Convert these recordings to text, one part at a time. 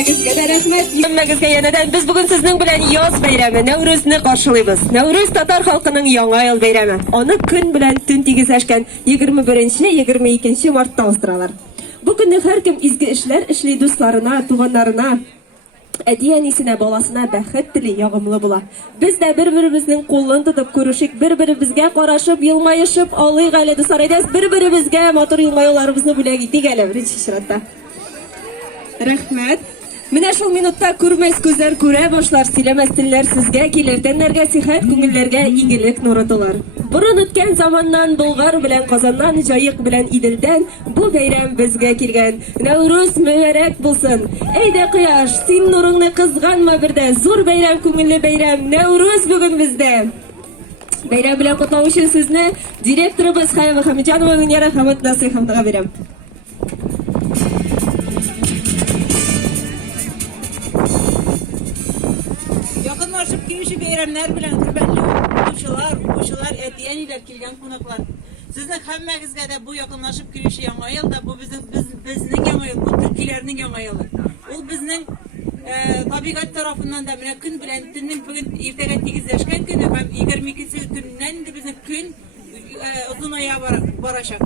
Әңгәмәгезгә дә рәхмәт. Әңгәмәгезгә янәдән без бүген сезнең белән яз бәйрәме Нәүрүзне каршылыйбыз. Нәүрүз татар халкының яңа ел бәйрәме. Аны көн белән төн тигезләшкән 21-22 мартта уздыралар. Бу көнне һәркем изге эшләр эшли, дусларына, туганнарына, әти-әнисенә, баласына бәхет тели, ягымлы була. Без дә бер-беребезнең кулын тотып күрешик, бер-беребезгә карашып, елмаешып алыйк әле дуслар. Әйдәгез, бер-беребезгә матур елмаюларыбызны бүләк итик әле беренче чиратта. Рәхмәт. Менә шул минутта күрмәс күзләр күрә башлар, сөйләмәс телләр сезгә килер, тәннәргә сихәт, күңелләргә игелек нуры тулар. Борын үткән заманнан Болгар белән Казаннан, Җаек белән Иделдән бу бәйрәм безгә килгән. Нәүрүз мөбарәк булсын. Әйдә кояш, син нурыңны кызганма бердә. Зур бәйрәм, күңелле бәйрәм. Нәүрүз бүген бездә. Бәйрәм белән котлау өчен сезне директорыбыз Хәйва Хәмиҗанова Венера Хәмәт Насыйховнага бирәм. Yakınlaşıp girişi beyramlar bilen hürmetli uşular, etiyenler kilgen konuklar. Sizin hemmegizge de bu yakınlaşıp girişi yanı yıl da bu bizning yanı yıl, bu Türkiye'lerinin yanı yılı. O bizning tabiat tarafından da bile gün bilen tünün bugün irtigat tigizleşken günü hem 22 günden de bizim gün uzun ayağa baracak.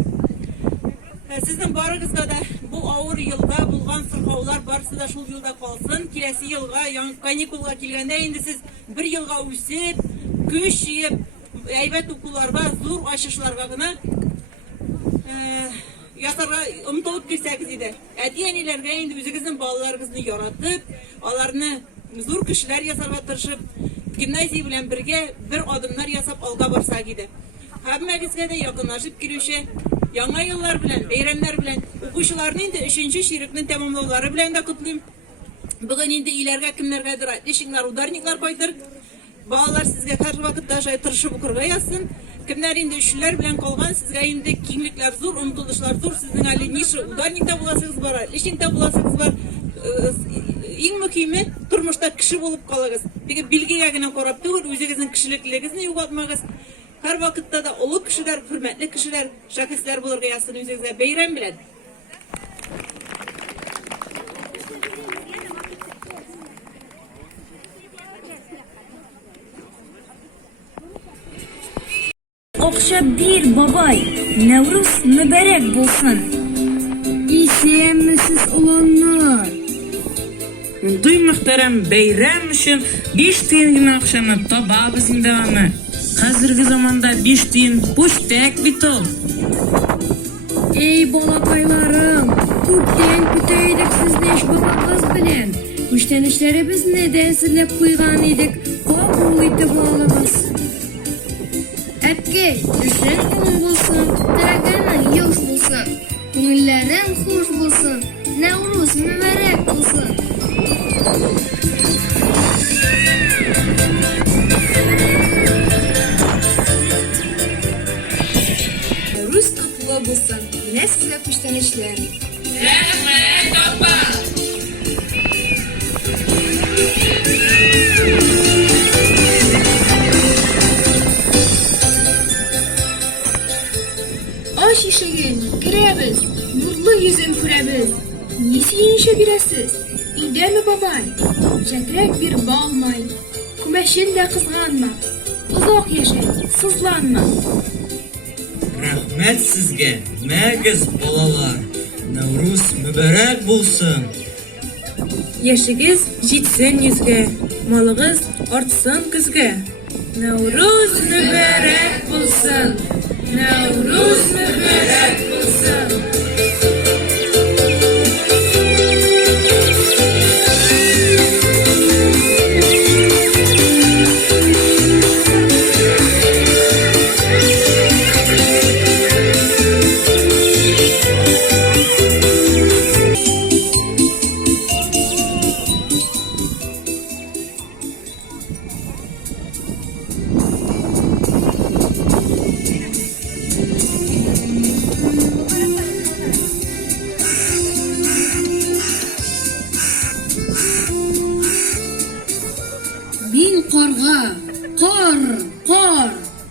Sizin barıgızda da bu ağır yılda bulgan sırhavlar barısı da şul yılda kalsın. Kilesi yılga, kanikulga kilgende indi siz bir yılga üsip, güç yiyip, eybet okullarga, zor aşışlarga gına yasarga umtulup girseniz idi. Etiyenlerge indi üzügüzün balalarınızı yaratıp, alarını zor kişiler yasarga tırışıp, gimnaziya bilen birge bir adımlar yasap alga barsak idi. Hemmegizge de yakınlaşıp girişe, Яңа еллар белән, бәйрәмнәр белән, укучыларны инде 3нче ширекне тәмамлаулары белән дә котлыйм. Бүген инде иләргә кемнәргәдер отличниклар, ударниклар кайтыр. Балалар сезгә һәр вакытта шай тырышып укырга язсын. Кемнәр инде эшләр белән калган, сезгә инде киңлекләр зур, омтылышлар зур. Сезнең әле нише ударникта буласыгыз бар, отличникта буласыгыз бар. Иң мөһиме тормышта кеше булып калыгыз. Теге билгегә генә карап түгел, үзегезнең кешелеклегегезне югалтмагыз. Her vakitte de ulu kişiler, hürmetli kişiler, şahıslar bulurga yazsın üzerinize beyram bilen. Okşap bir babay, Nevruz mübarek bulsun. İsiyemsiz olanlar. Duy muhterem beyram üçün 5 tiyingin akşamı toba bizim devamı. Hazırgı zamanda 5 tiyin puştek bit ol. Ey balakaylarım, köpten küteydik sizni iş babamız bilen. Müştenişlerimiz neden sizlep kuygan idik, kabul etip alımız. Әпке, düşen gün bulsun, tağının yıl bulsun. Күңелләрең хуш булсын, Нәүрүз mübarәк булсын. Нәүрүз котлы булсын, менә сезгә күчтәнечләр. Рәхмәт, апа! Aç ишеген, керәбез, нурлы йөзен күрәбез. Ни сөенче бирәсез? Өйдәме бабай? Җәтрәк бир балмай. Күмәчен дә кызганма. Озак яшә, сызланма. Рәхмәт сезгә, мәгез балалар. Нәүрүз mübarәк булсын. Яшегез җитсен йөзгә, малыгыз артсын көзгә. Нәүрүз mübarәк булсын. Нәүрүз mübarәк булсын. Мин карга, кар,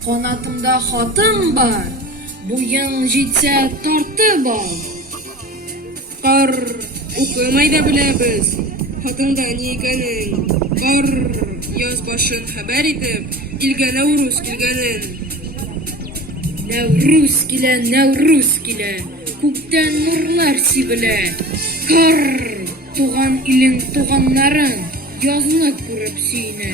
канатымда хатын бар. Буяң җитсә тартып ал. Кар укымай да беләбез. Хатыңдан икәнен, бар яз башын хәбәр итеп, илгә Нәүрүз килгәнен. Нәүрүз килә, күктән нурлар сибелә. Кар, туган илең туганнарын, язны күреп сөйнә.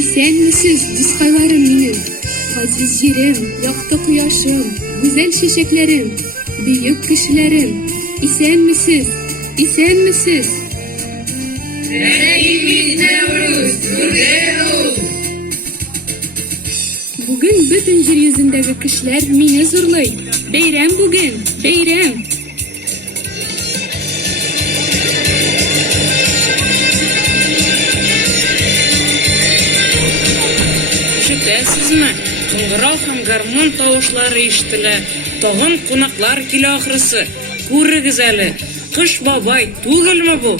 Исәнмесез, дускайларым минем, газиз җирем, якты кояшым, гүзәл чәчәкләрем, бөек кешеләрем, исәнмесез, исәнмесез. Бүген бөтен җир йөзендәге кешеләр мине зурлый. Бәйрәм бүген, бәйрәм. Ишетәсезме? Кыңгырау һәм гармон тавышлары ишетелә. Тагын кунаклар килә ахрысы. Күрегез әле. Кыш бабай түгелме бу?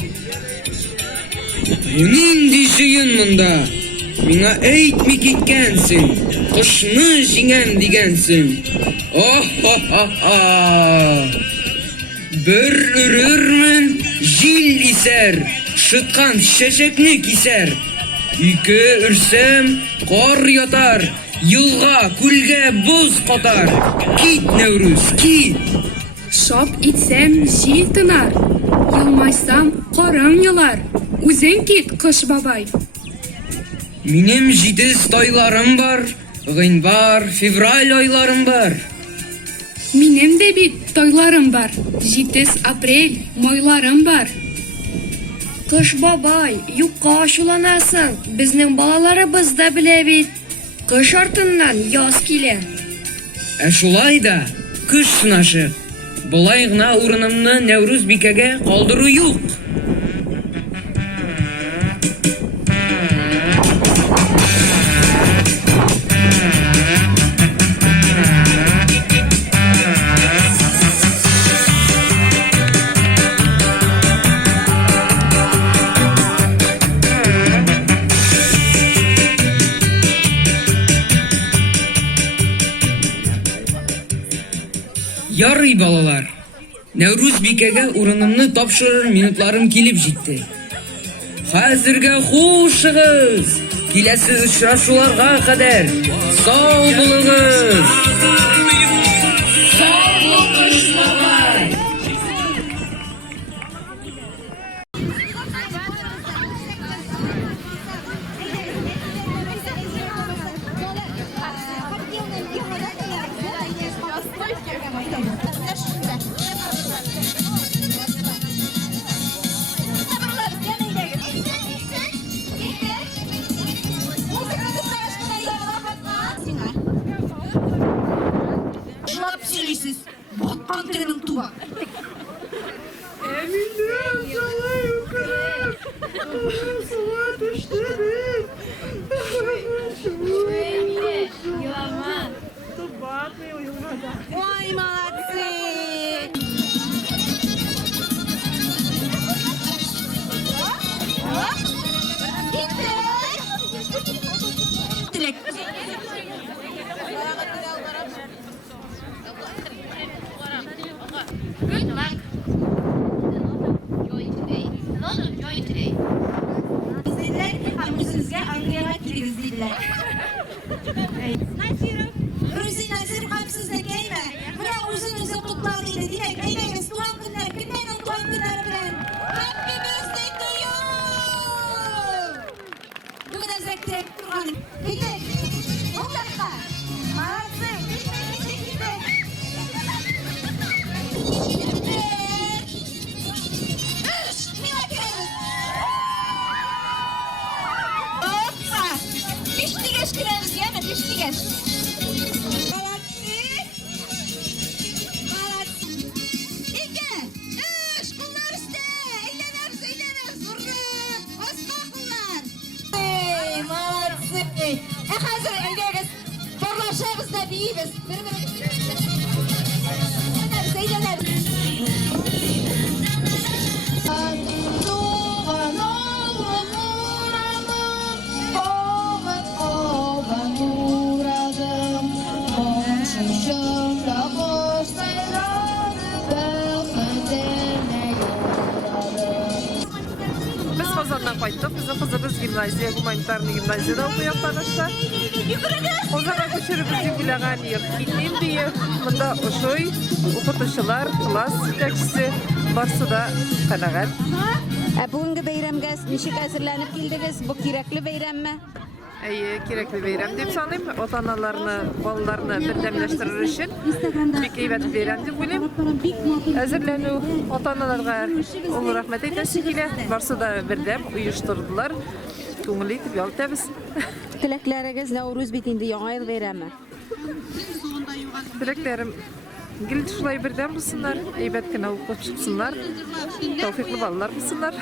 Нинди җыен монда? Миңа әйтми киткәнсең. Кышны җиңәм дигәнсең. Ох-ха-ха-ха. Бер үрермен, җил исәр, шыткан чәчәкне кисәр. Ике үрсәм, кар ятар, юлга, күлгә боз катар. Кит, Нәүрүз, кит! Шап итсәм, җил тынар. Елмайсам, карың елар. Үзең кит, кыш бабай. Минем 7 тайларым бар, гыйнвар, февраль айларым бар. Минем дә бит тойларым бар. 7 апрель майларым бар. Кыш бабай, юкка ачуланасың. Безнең балаларыбыз да белә бит. Кыш артыннан яз килә. Ә шулай да, кыш сынашып. Болай гына урынымны Нәүрүз бикәгә калдыру юк. Ярый, балалар. Нәүрүз бикәгә урынымны тапшырыр минутларым килеп җитте. Хәзергә хушыгыз. Киләсе очрашуларга кадәр сау булыгыз. Шулап сөйлисез. Баткан тегенең туа. Ой, молодцы! Телек. Sizler hamısızga Angliyaga keligiz dediler. Nasir hamısızda kelme. Buna o'zini qutlab deydi. Demak, aytamiz tugan kunlar, kimlarning tugan kunlari bilan. Happy birthday to you! Bugun azakda turgan. Keting. O'qqa. Молодцы. Hozir uydagiz porlashamiz da biymiz. Bir-birimizni Ozandan kayttık. Bizim kızımız gimnaziya, humanitarny gimnaziyada okuyor tanışlar. Ozan'a köçürübüz bilagan yer. Bilmeyim diye. Bunda oşoy, okutuşular, klas yetekçisi barsı da kanagat. Bugungi bayramga nishik hazırlanıp keldiniz? Bu kerakli bayrammi? Kerakli bayram dep sanayım. Ota-analarni, balalarni birdamlashtirir için bek eybat bayram dep o'ylayman. Hazırlanuu ota-analarga ulug' rahmat aytasi kela. Barsı da birdam uyushtirdilar. Ko'ngil etib yoltabız. Tilaklaringiz Navruz bitindi, yangi yil bayrami. Dileklerim gil şulay birdam bulsunlar, eybat kina o'qib chiqsinlar, tavfiqli bolalar bo'lsinlar.